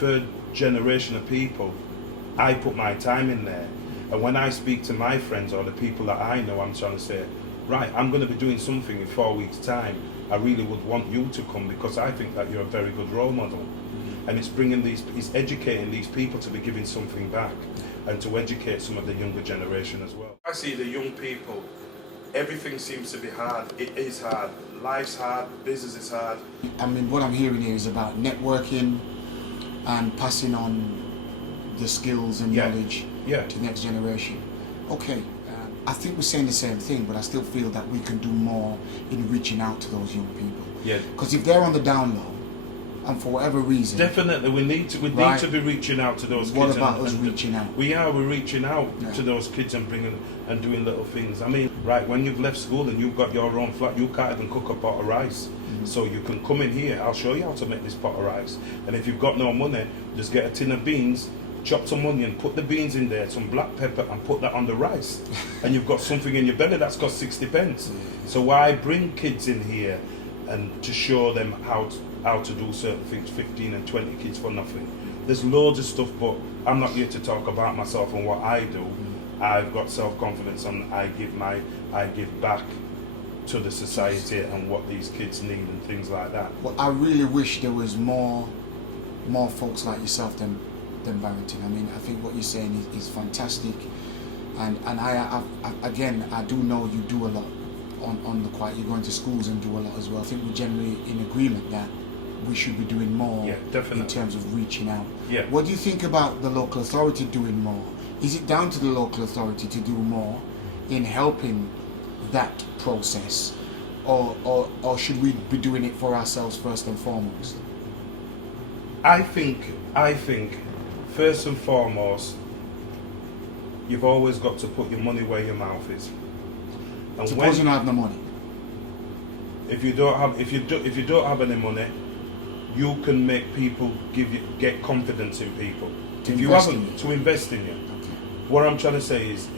third generation of people, I put my time in there. And when I speak to my friends or the people that I know, I'm trying to say, right, I'm going to be doing something in 4 weeks' time. I really would want you to come because I think that you're a very good role model. And it's educating these people to be giving something back and to educate some of the younger generation as well. I see the young people, everything seems to be hard. It is hard. Life's hard, business is hard. I mean, what I'm hearing here is about networking and passing on the skills and knowledge to the next generation. Okay, I think we're saying the same thing, but I still feel that we can do more in reaching out to those young people. Yeah. Because if they're on the down low, and for whatever reason, definitely we need to be reaching out to those kids. What about us reaching out? We're reaching out to those kids and bringing and doing little things. I mean, right, when you've left school and you've got your own flat, you can't even cook a pot of rice. So you can come in here, I'll show you how to make this pot of rice. And if you've got no money, just get a tin of beans, chop some onion, put the beans in there, some black pepper, and put that on the rice. And you've got something in your belly that's cost 60 pence. So why bring kids in here and to show them how to do certain things, 15 and 20 kids for nothing. There's loads of stuff, but I'm not here to talk about myself and what I do. I've got self-confidence and I give back to the society and what these kids need and things like that. Well, I really wish there was more folks like yourself than Barrington. I mean, I think what you're saying is fantastic, and I do know you do a lot on the quiet. You're going to schools and do a lot as well. I think we're generally in agreement that we should be doing more in terms of reaching out. Yeah. What do you think about the local authority doing more? Is it down to the local authority to do more in helping that process, or should we be doing it for ourselves first and foremost? I think first and foremost, you've always got to put your money where your mouth is. And suppose you don't have no money. If you don't have any money, you can make people get confidence in people. To invest in you. Okay. What I'm trying to say is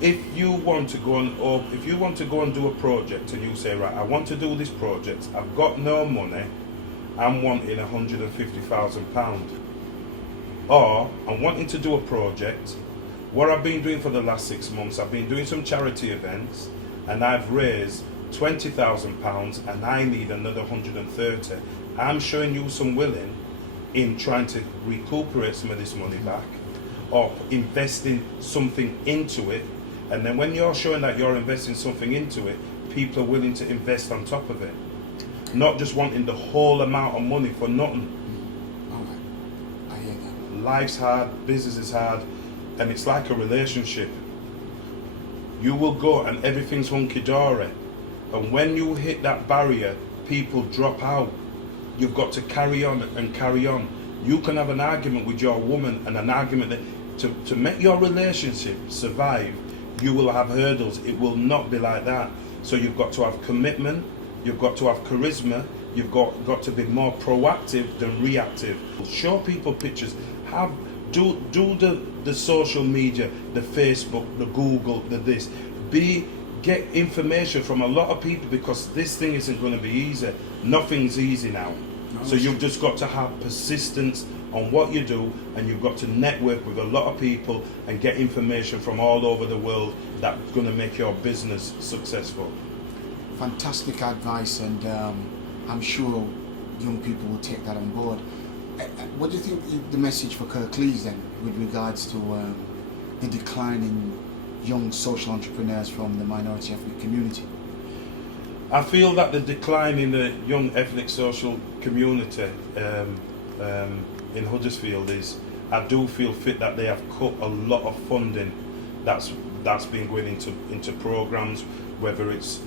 if you want to go and do a project and you say, right, I want to do this project, I've got no money, I'm wanting £150,000, or I'm wanting to do a project. What I've been doing for the last 6 months, I've been doing some charity events, and I've raised £20,000, and I need another 130. I'm showing you some willing in trying to recuperate some of this money back, or investing something into it. And then when you're showing that you're investing something into it, people are willing to invest on top of it. Not just wanting the whole amount of money for nothing. Alright, I hear that. Life's hard, business is hard, and it's like a relationship. You will go and everything's hunky-dory. And when you hit that barrier, people drop out. You've got to carry on and carry on. You can have an argument with your woman and an argument that to make your relationship survive, you will have hurdles. It will not be like that. So you've got to have commitment, you've got to have charisma, you've got to be more proactive than reactive. Show people pictures. Do the social media, the Facebook, the Google, the this. Get information from a lot of people, because this thing isn't going to be easy. Nothing's easy now. No, so you've just got to have persistence on what you do, and you've got to network with a lot of people and get information from all over the world that's going to make your business successful. Fantastic advice, and I'm sure young people will take that on board. What do you think the message for Kirklees then, with regards to the decline in young social entrepreneurs from the minority ethnic community? I feel that the decline in the young ethnic social community in Huddersfield is, I do feel fit that they have cut a lot of funding that's been going into programs, whether it's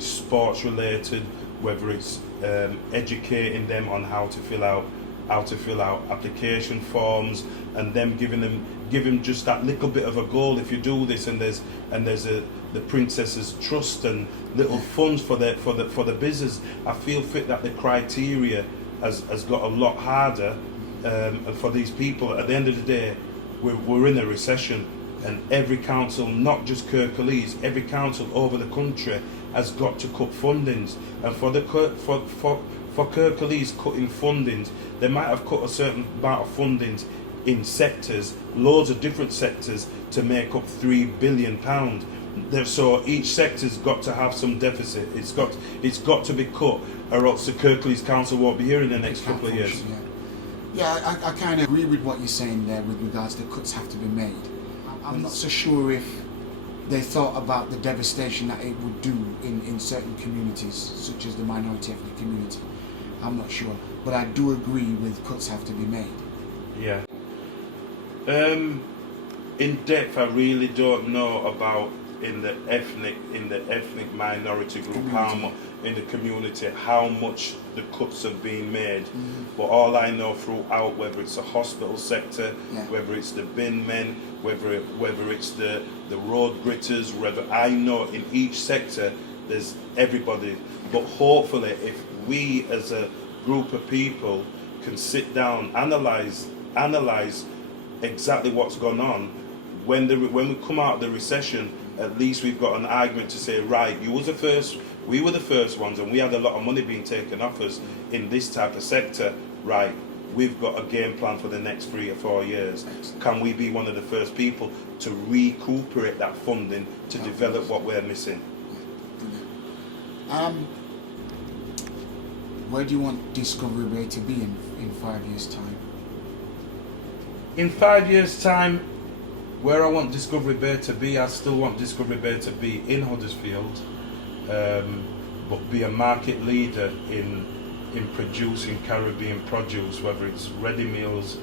sports related, whether it's educating them on how to fill out application forms, and them giving just that little bit of a goal. If you do this, and there's the Princess's Trust and little funds for the business. I feel fit that the criteria has got a lot harder for these people. At the end of the day, we're in a recession, and every council, not just Kirklees, every council over the country has got to cut fundings, and for For Kirklees cutting fundings, they might have cut a certain amount of fundings in sectors, loads of different sectors, to make up £3 billion. So each sector's got to have some deficit. It's got to be cut, or else the Kirklees Council won't be here in the next couple of years. Yeah, I kind of agree with what you're saying there with regards to cuts have to be made. I'm not so sure if they thought about the devastation that it would do in certain communities, such as the minority ethnic community. I'm not sure, but I do agree with cuts have to be made. Yeah. In depth, I really don't know about in the ethnic minority group, how much in the community, how much the cuts have been made. But all I know throughout, whether it's the hospital sector, whether it's the bin men, whether it's the road gritters, whether I know in each sector there's everybody. But hopefully, if we as a group of people can sit down, analyze exactly what's gone on, when we come out of the recession, at least we've got an argument to say, right, we were the first ones, and we had a lot of money being taken off us in this type of sector. Right, we've got a game plan for the next 3 or 4 years. Can we be one of the first people to recuperate that funding to develop what we're missing? Where do you want Discovery Bay to be in 5 years' time? In 5 years' time, where I want Discovery Bay to be, I still want Discovery Bay to be in Huddersfield, but be a market leader in producing Caribbean produce, whether it's ready meals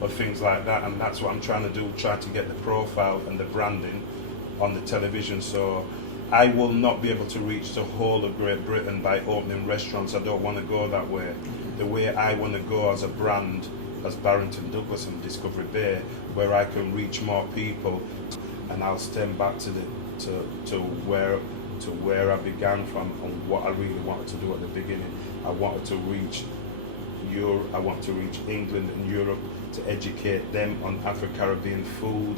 or things like that. And that's what I'm trying to do, try to get the profile and the branding on the television. So I will not be able to reach the whole of Great Britain by opening restaurants. I don't want to go that way. The way I want to go as a brand, as Barrington Douglas and Discovery Bay, where I can reach more people, and I'll stem back to where I began from and what I really wanted to do at the beginning. I wanted to reach Europe, I want to reach England and Europe to educate them on Afro-Caribbean food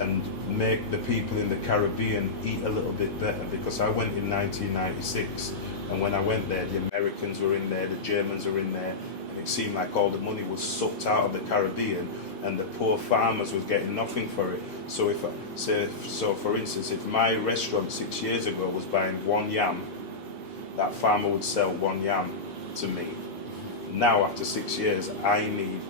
and make the people in the Caribbean eat a little bit better, because I went in 1996, and when I went there, the Americans were in there, the Germans were in there, and it seemed like all the money was sucked out of the Caribbean, and the poor farmers was getting nothing for it. So for instance, if my restaurant 6 years ago was buying 1 yam, that farmer would sell 1 yam to me. Now after 6 years, I need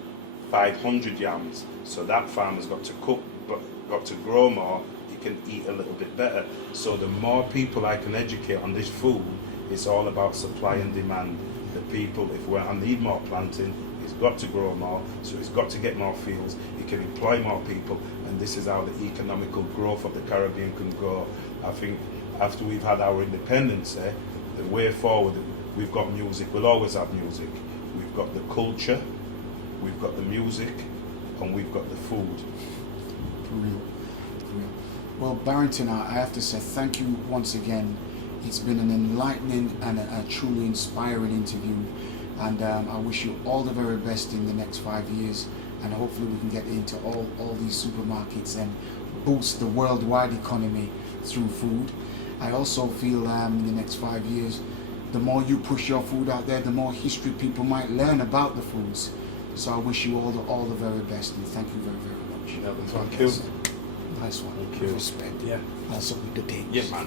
500 yams. So that farmer's got to cook, but got to grow more, he can eat a little bit better. So the more people I can educate on this food, it's all about supply and demand. The people, I need more planting, he's got to grow more, so he's got to get more fields, he can employ more people, and this is how the economical growth of the Caribbean can go. I think after we've had our independence, the way forward, we've got music, we'll always have music. We've got the culture, we've got the music, and we've got the food. For real. Well, Barrington, I have to say thank you once again. It's been an enlightening and a truly inspiring interview, and I wish you all the very best in the next 5 years, and hopefully we can get into all these supermarkets and boost the worldwide economy through food. I also feel in the next 5 years, the more you push your food out there, the more history people might learn about the foods. So I wish you all the very best, and thank you very, very much. Thank you. Nice one. Thank you. Respect. Yeah. That's what we did. Yeah, man.